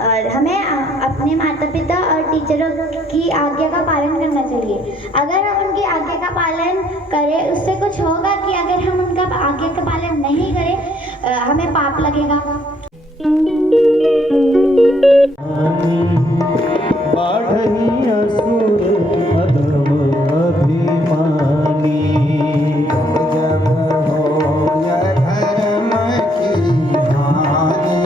और हमें अपने माता पिता और टीचरों की आज्ञा का पालन करना चाहिए। अगर हम उनकी आज्ञा का पालन करें उससे कुछ होगा कि अगर हम उनका आज्ञा का पालन नहीं करें हमें पाप लगेगा। बाढ़ही असुर अधम अभिमानी, जब होय धर्म की हानि,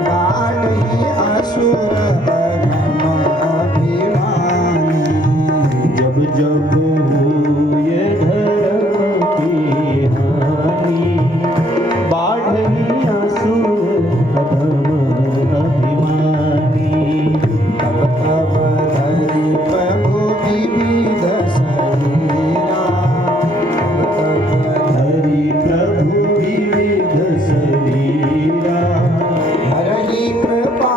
बाढ़ही असुर अधम अभिमानी। जब जब हुए धर्म की हानि, बाढ़ही असुर अधम अभिमानी। तब तब धरि प्रभु विविध शरीरा, तब तब हरि प्रभु विविध शरीरा, हरहि कृपा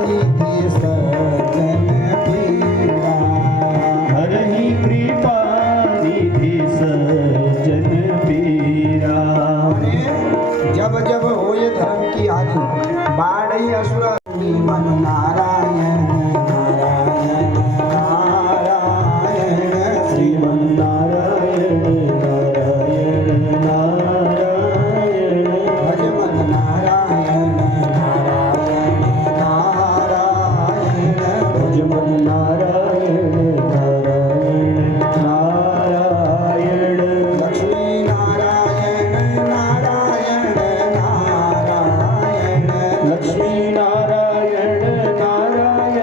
निधि सज्जन पीरा। हरहि कृपा निधि सज्जन पीरा। जब जब होय धर्म की हानि, बाढ़ई असुर मन नारायण नारायण नारायण। श्रीमन्नारायण नारायण नारायण, भज मन नारायण नारायण नारायण। भज मन नारायण नारायण नारायण। लक्ष्मी नारायण नारायण नारायण। लक्ष्मी नारायण नारायण नारायण।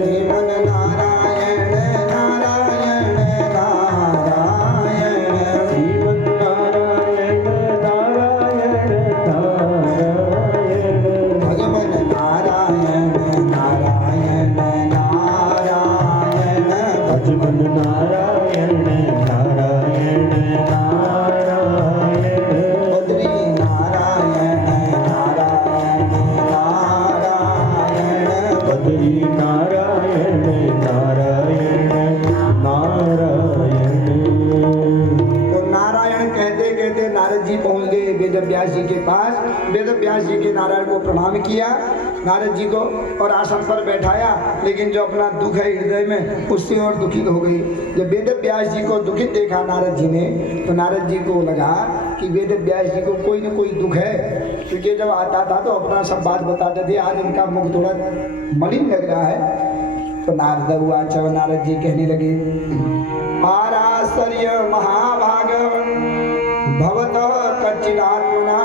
श्रीमन नारायण नारायण नारायण। श्रीमन्नारायण नारायण नारायण। भगवन नारायण नारायण नारायण। भजमन नारायण नारायण नारायण। बद्री नारायण नारायण नारायण। बद्री नारायण नारायण नारायण। तो नारायण कहते कहते नारद जी पहुंच गए वेद व्यास जी के पास। वेद व्यास जी के नारायण को प्रणाम किया, नारद जी को, और आसन पर बैठाया। लेकिन जो अपना दुख है हृदय में उससे और दुखित हो गई। जब वेद व्यास जी को दुखित देखा नारद जी ने, तो नारद जी को लगा कि वेद व्यास जी को कोई न कोई दुख है, क्योंकि जब आता था तो अपना सब बात बताते थे। आज इनका मुख थोड़ा मलिन लग रहा है। तो नारद हुआ नारद जी कहने लगे, आराश्चर्य महाभाग भवत कच्चिदात्मना,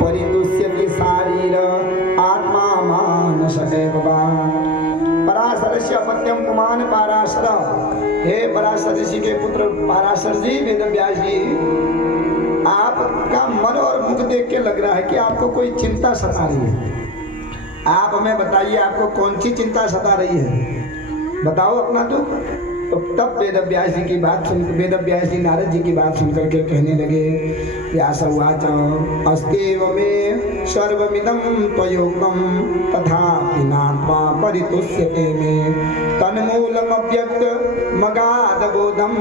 परिदुष्यति शारीर आत्मा मानस एव वा। पराशरस्य अपत्यम पुमान पाराशर। हे पराशर ऋषि के पुत्र पराशर जी, वेद व्यास जी, आपका मन और मुख देख के लग रहा है कि आपको कोई चिंता सता रही है। आप हमें बताइए आपको कौन सी चिंता सता रही है, बताओ अपना दुख। तो तब वेद व्यास जी की बात सुन, वेद व्यास जी नारद जी की बात सुन करके कहने लगे, व्यास उवाच अस्तेव मे सर्वमिदं त्वयोक्तं, तथापि नात्मा परितुष्यते मे। तन्मूलमव्यक्त मगाधबोधं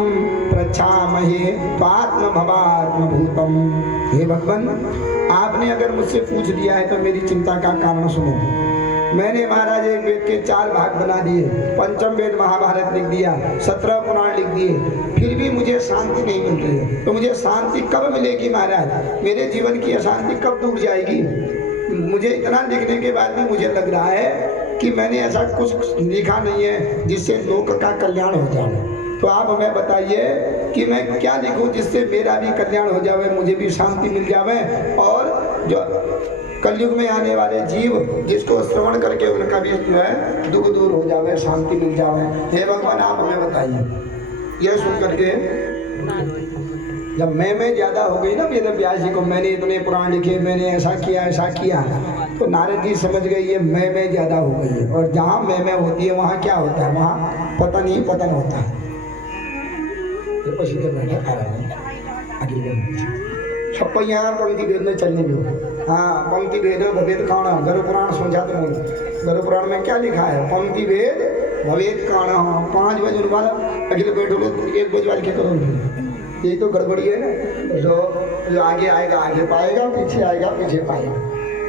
प्रच्छामहे त्वात्मभवात्मभूतम्। हे भगवान, आपने अगर मुझसे पूछ दिया है तो मेरी चिंता का कारण सुनो। मैंने महाराज एक वेद के 4 भाग बना दिए, पंचम वेद महाभारत लिख दिया, 17 पुराण लिख दिए, फिर भी मुझे शांति नहीं मिल रही है। तो मुझे शांति कब मिलेगी महाराज? मेरे जीवन की अशांति कब दूर जाएगी? मुझे इतना लिखने के बाद भी मुझे लग रहा है कि मैंने ऐसा कुछ लिखा नहीं है जिससे लोक का कल्याण हो जाए। तो आप हमें बताइए कि मैं क्या लिखूं जिससे मेरा भी कल्याण हो जाए, मुझे भी शांति मिल जाए, और जो कलयुग में आने वाले जीव जिसको श्रवण करके उनका भी जो है दुख दूर हो जावे, शांति मिल जावे। हे भगवान, आप हमें बताइए। यह सुन करके जब मैं ज्यादा हो गई ना वेद व्यास जी को, मैंने इतने पुराण लिखे, मैंने ऐसा किया, तो नारद जी समझ गए ये मैं ज्यादा हो गई है। और जहाँ मैं होती है वहाँ क्या होता है? वहाँ पतन ही पतन होता है। बैठे छप्पैया पंक्ति भेद में चलने भी हो। हाँ, पंक्ति भेद भवेद काण, गरु पुराण समझा तो बोलो। गरु पुराण में क्या लिखा है? पंक्ति भेद भवेद काण। 5 बजे वाला अगले बैठो, 1 बजे वाले क्या करो? यही तो गड़बड़ी है ना। जो आगे आएगा आगे पाएगा, पीछे आएगा पीछे पाएगा।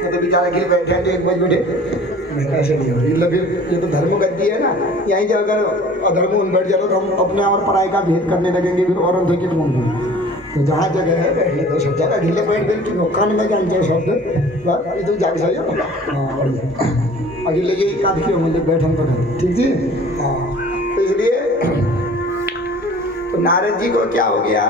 तो बेचारा गिर बैठे हैं तो 1 बजे बैठे, मैं कहा ऐसे नहीं हो, मतलब फिर ये तो धर्म गद्दी है ना, यहीं जब अगर अधर्म उन बैठ जाए तो हम अपने और पराई का भेद करने लगेंगे, फिर और उनके कितने होंगे। तो जहाँ जगह है बैठने दो, सब जगह ढीले बैठ गए कि कान में जानते शब्द बस ये तो जाग सही है। हाँ बढ़िया, अभी लगे काट क्यों मतलब बैठन पर, ठीक जी। हाँ तो इसलिए तो नारद जी को क्या हो गया,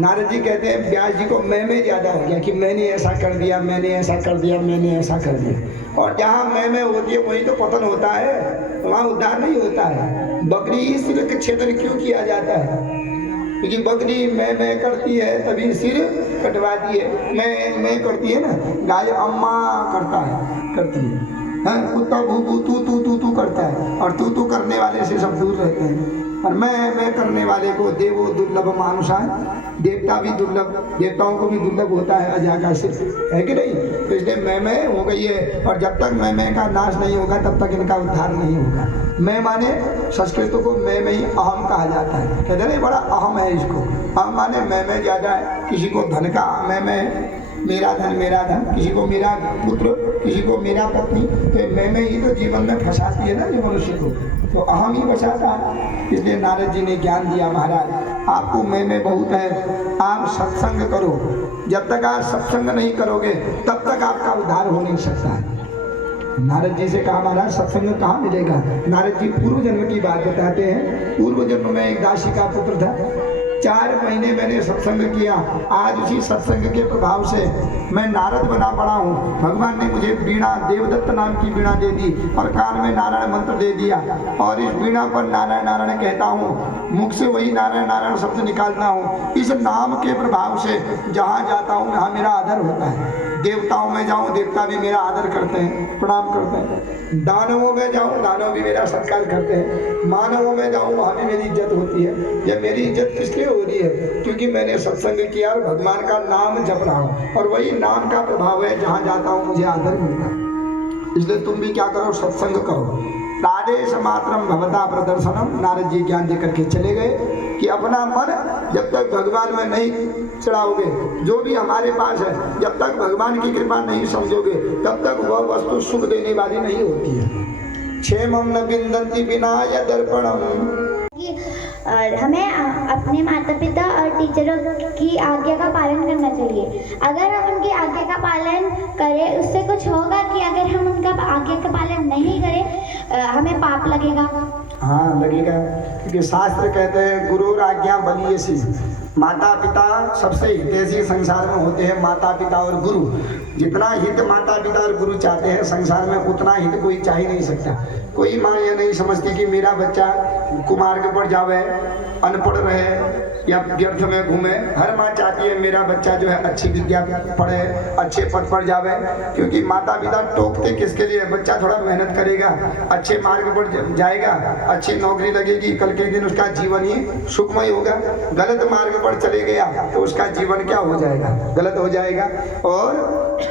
नारद जी कहते हैं व्यास जी को मैं ज़्यादा हो गया कि मैंने ऐसा कर दिया, मैंने ऐसा कर दिया, मैंने ऐसा कर दिया। और जहाँ मैं होती है वहीं तो पतन होता है, वहाँ उद्धार नहीं होता है। बकरी ही सिर के छेदन क्यों किया जाता है? क्योंकि बकरी मैं करती है तभी सिर कटवा दिए, मैं करती है ना, गाय अम्मा करती है, हाँ कुत्ता भू भू तू करता है, और तू करने वाले से सब दूर रहते हैं। और मैं करने वाले को देवो दुर्लभ मानुषा, देवता भी दुर्लभ, देवताओं को भी दुर्लभ होता है अजागा सिर, है कि नहीं? तो इसलिए मैं हो गई है, और जब तक मैं का नाश नहीं होगा तब तक इनका उद्धार नहीं होगा। मैं माने संस्कृतों को मैं ही अहम कहा जाता है, कहते हैं बड़ा अहम है इसको, अहम माने मैं ज़्यादा है। किसी को धन का मैं मेरा धन, किसी को मेरा पुत्र, किसी को मेरा पत्नी, तो मैं ही तो जीवन में फंसाती है ना ये मनुष्य को, तो अहम ही फंसाता है। इसलिए नारद जी ने ज्ञान दिया, महाराज आपको मैं बहुत है, आप सत्संग करो, जब तक आप सत्संग नहीं करोगे तब तक आपका उद्धार हो नहीं सकता है। नारद जी से कहा महाराज सत्संग कहाँ मिलेगा? नारद जी पूर्व जन्म की बात बताते हैं। पूर्व जन्म में एक दासी का पुत्र था, 4 महीने मैंने सत्संग किया, आज उसी सत्संग के प्रभाव से मैं नारद बना पड़ा हूँ। भगवान ने मुझे वीणा, देवदत्त नाम की वीणा दे दी और कान में नारायण मंत्र दे दिया, और इस वीणा पर नारायण नारायण कहता हूँ, मुख से वही नारायण नारायण शब्द निकालता हूँ। इस नाम के प्रभाव से जहाँ जाता हूँ वहाँ मेरा आदर होता है। देवताओं में जाऊँ, देवता भी मेरा आदर करते हैं, प्रणाम करते हैं। दानवों में जाऊँ, दानव भी मेरा सत्कार करते हैं। मानवों में जाऊँ, वहाँ भी मेरी इज्जत होती है। यह मेरी इज्जत किसलिए हो रही है? क्योंकि मैंने सत्संग किया और भगवान का नाम जप रहा हूँ, और वही नाम का प्रभाव है, जहाँ जाता हूँ मुझे आदर मिलता है। इसलिए तुम भी क्या करो, सत्संग करो। प्रादेश मात्रम भवता प्रदर्शनम, नारद जी ज्ञान दे करके चले गए कि अपना मन जब तक भगवान में नहीं चढ़ाओगे, जो भी हमारे पास है, जब तक भगवान की कृपा नहीं समझोगे तब तक वह वस्तु सुख देने वाली नहीं होती है। क्षेमम न विंदन्ति विनाय दर्पणम, हमें अपने माता पिता और टीचरों की आज्ञा का पालन करना चाहिए। अगर हम उनकी आज्ञा का पालन करें, उससे कुछ होगा कि अगर हम उनका आज्ञा का पालन नहीं करें हमें पाप लगेगा। हाँ लगेगा, क्योंकि शास्त्र कहते हैं गुरु आज्ञा बलियसी, माता पिता सबसे हितैषी संसार में होते हैं, माता पिता और गुरु। जितना हित माता पिता और गुरु चाहते हैं संसार में, उतना हित कोई चाह ही नहीं सकता। कोई माँ ये नहीं समझती कि मेरा बच्चा कुमार्ग पर जावे, अनपढ़ रहे या व्यर्थ में घूमे। हर माँ चाहती है मेरा बच्चा जो है अच्छी विद्या पढ़े, अच्छे पद पर जावे, क्योंकि माता पिता टोकते किसके लिए? बच्चा थोड़ा मेहनत करेगा, अच्छे मार्ग पर जाएगा, अच्छी नौकरी लगेगी, कल के दिन उसका जीवन ही सुखमय होगा। गलत मार्ग पर चले गया तो उसका जीवन क्या हो जाएगा? गलत हो जाएगा। और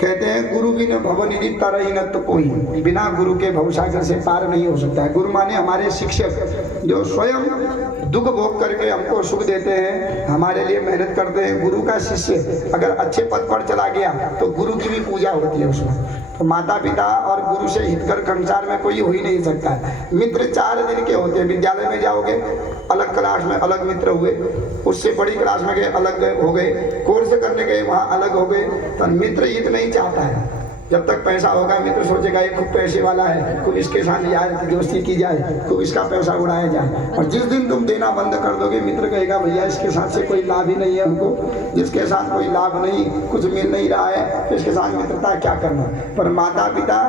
कहते हैं गुरु बिन भवनिधि तरही न तो कोई, बिना गुरु के भवसागर से पार नहीं हो सकता है। गुरु माने हमारे शिक्षक, जो स्वयं दुख भोग करके हमको सुख देते हैं, हमारे लिए मेहनत करते हैं। गुरु का शिष्य अगर अच्छे पद पर चला गया तो गुरु की भी पूजा होती है उसमें। तो माता पिता और गुरु से हितकर संसार में कोई हो ही नहीं सकता है। मित्र 4 दिन के होते हैं। विद्यालय में जाओगे, अलग क्लास में अलग मित्र हुए, उससे बड़ी क्लास में गए अलग हो गए, कोर्स करने गए वहाँ अलग हो गए। तो मित्र हित नहीं चाहता है। जब तक पैसा होगा मित्र सोचेगा ये खूब पैसे वाला है, खूब इसके साथ यार दोस्ती की जाए, खूब इसका पैसा उड़ाया जाए। और जिस दिन तुम देना बंद कर दोगे, मित्र कहेगा भैया इसके साथ से कोई लाभ ही नहीं है हमको, जिसके साथ कोई लाभ नहीं, कुछ मिल नहीं रहा है, तो इसके साथ मित्रता क्या करना। पर माता पिता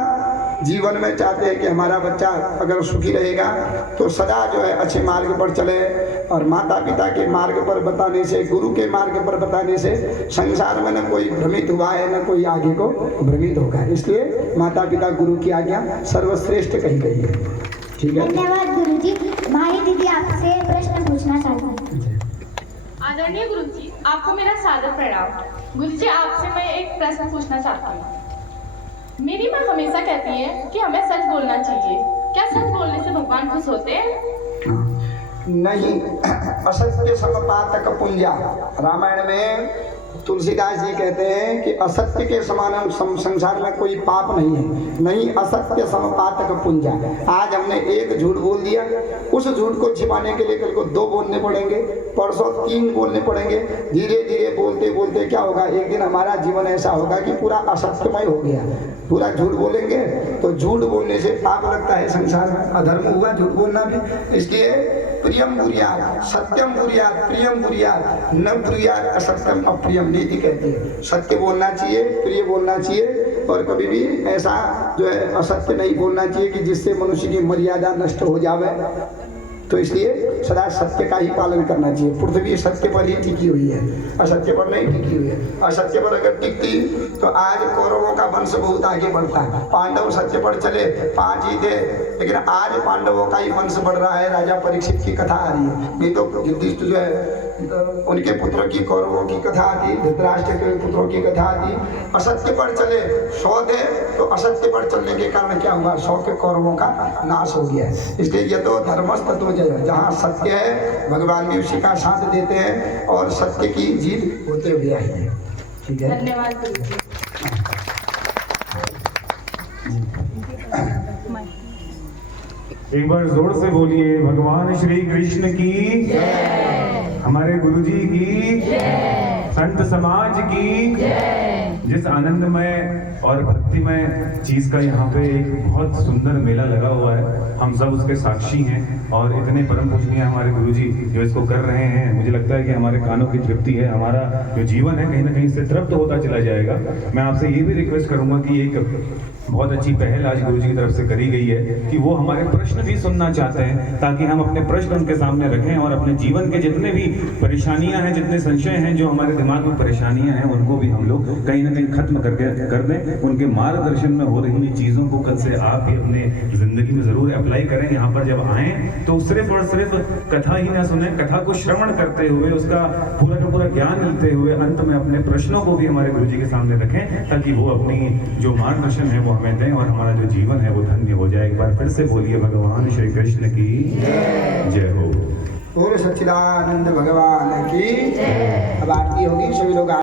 जीवन में चाहते हैं कि हमारा बच्चा अगर सुखी रहेगा तो सदा जो है अच्छे मार्ग पर चले। और माता पिता के मार्ग पर बताने से, गुरु के मार्ग पर बताने से संसार में न कोई भ्रमित हुआ है, न कोई आगे को भ्रमित होगा। इसलिए माता पिता गुरु की आज्ञा सर्वश्रेष्ठ कही गई है। ठीक है, धन्यवाद गुरुजी। माही दीदी आपसे प्रश्न पूछना चाहती हूँ। आदरणीय गुरुजी, आपको मेरा सादर प्रणाम। गुरुजी, आपसे मैं एक प्रश्न पूछना चाहती हूँ। मेरी माँ हमेशा कहती है कि हमें सच बोलना चाहिए। क्या सच बोलने से भगवान खुश होते हैं? नहीं, असत्य समपातक पुंजा, रामायण में तुलसीदास जी कहते हैं कि असत्य के समान संसार में कोई पाप नहीं है, नहीं असत्य समपातक पुंजा। आज हमने एक झूठ बोल दिया, उस झूठ को छिपाने के लिए कल को 2 बोलने पड़ेंगे, परसों 3 बोलने पड़ेंगे। धीरे धीरे बोलते बोलते क्या होगा, एक दिन हमारा जीवन ऐसा होगा कि पूरा असत्यमय हो गया। पूरा झूठ बोलेंगे तो झूठ बोलने से पाप लगता है, संसार में अधर्म हुआ झूठ बोलना भी। इसलिए प्रियम बुरियात, सत्यम बुरियात, प्रियम बुरियात, न बुरियात असत्यम अप्रियम नीति कहती है। सत्य बोलना चाहिए, प्रिय बोलना चाहिए, और कभी भी ऐसा जो है असत्य नहीं बोलना चाहिए कि जिससे मनुष्य की मर्यादा नष्ट हो जावे। तो इसलिए सदा सत्य का ही पालन करना चाहिए। पृथ्वी सत्य पर ही टिकी हुई है, असत्य पर नहीं टिकी हुई है। असत्य पर अगर टिकती तो आज कौरवों का वंश बहुत आगे बढ़ता है। पांडव सत्य पर चले, 5 ही थे, लेकिन आज पांडवों का ही वंश बढ़ रहा है। राजा परीक्षित की कथा आ रही है, नहीं तो युधिष्ठिर जो है उनके पुत्रों की, कौरवों की कथा आती, धृतराष्ट्र के पुत्रों की कथा आती। असत्य पर चले 100 थे, तो असत्य पर चलने के कारण क्या हुआ, 100 के कौरवों का नाश हो गया है। इसलिए ये तो धर्मस्तत्व जय, जहाँ सत्य है भगवान भी उसी का साथ देते हैं और सत्य की जीत होते हुए आई है। ठीक है, धन्यवाद गुरुजी। एक बार जोर से बोलिए भगवान श्री कृष्ण की जय, हमारे गुरुजी की जय, संत समाज की जय। जिस आनंदमय और भक्तिमय चीज का यहाँ पे एक बहुत सुंदर मेला लगा हुआ है, हम सब उसके साक्षी हैं, और इतने परम पूजनीय हमारे गुरुजी जो इसको कर रहे हैं, मुझे लगता है कि हमारे कानों की तृप्ति है, हमारा जो जीवन है कहीं ना कहीं से तृप्त होता चला जाएगा। मैं आपसे ये भी रिक्वेस्ट करूंगा कि एक बहुत अच्छी पहल आज गुरुजी की तरफ से करी गई है कि वो हमारे प्रश्न भी सुनना चाहते हैं, ताकि हम अपने प्रश्न उनके सामने रखें और अपने जीवन के जितने भी परेशानियां हैं, जितने संशय हैं, जो हमारे दिमाग में परेशानियां हैं, उनको भी हम लोग कहीं ना कहीं खत्म कर दें। उनके मार्गदर्शन में हो रही हुई चीज़ों को कल से आप भी अपने ज़िंदगी में ज़रूर अप्लाई करें। यहाँ पर जब आएँ तो सिर्फ और सिर्फ कथा ही ना सुने, कथा को श्रवण करते हुए उसका पूरा का पूरा ज्ञान लेते हुए अंत में अपने प्रश्नों को भी हमारे गुरुजी के सामने रखें, ताकि वो अपनी जो मार्गदर्शन है वो हमें दें और हमारा जो जीवन है वो धन्य हो जाए। एक बार फिर से बोलिए भगवान श्री कृष्ण की जय हो। पूर्ण सच्चिदानंद भगवान की जय। अब आरती होगी, सभी लोग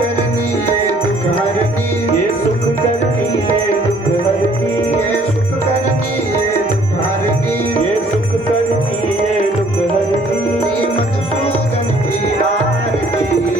करनी ये दुख हरनी, ये सुख करनी ये दुख हरनी, ये सुख करनी ये दुख हरनी, ये सुख करनी ये दुख हरनी। श्री मधुसूदन की आरती,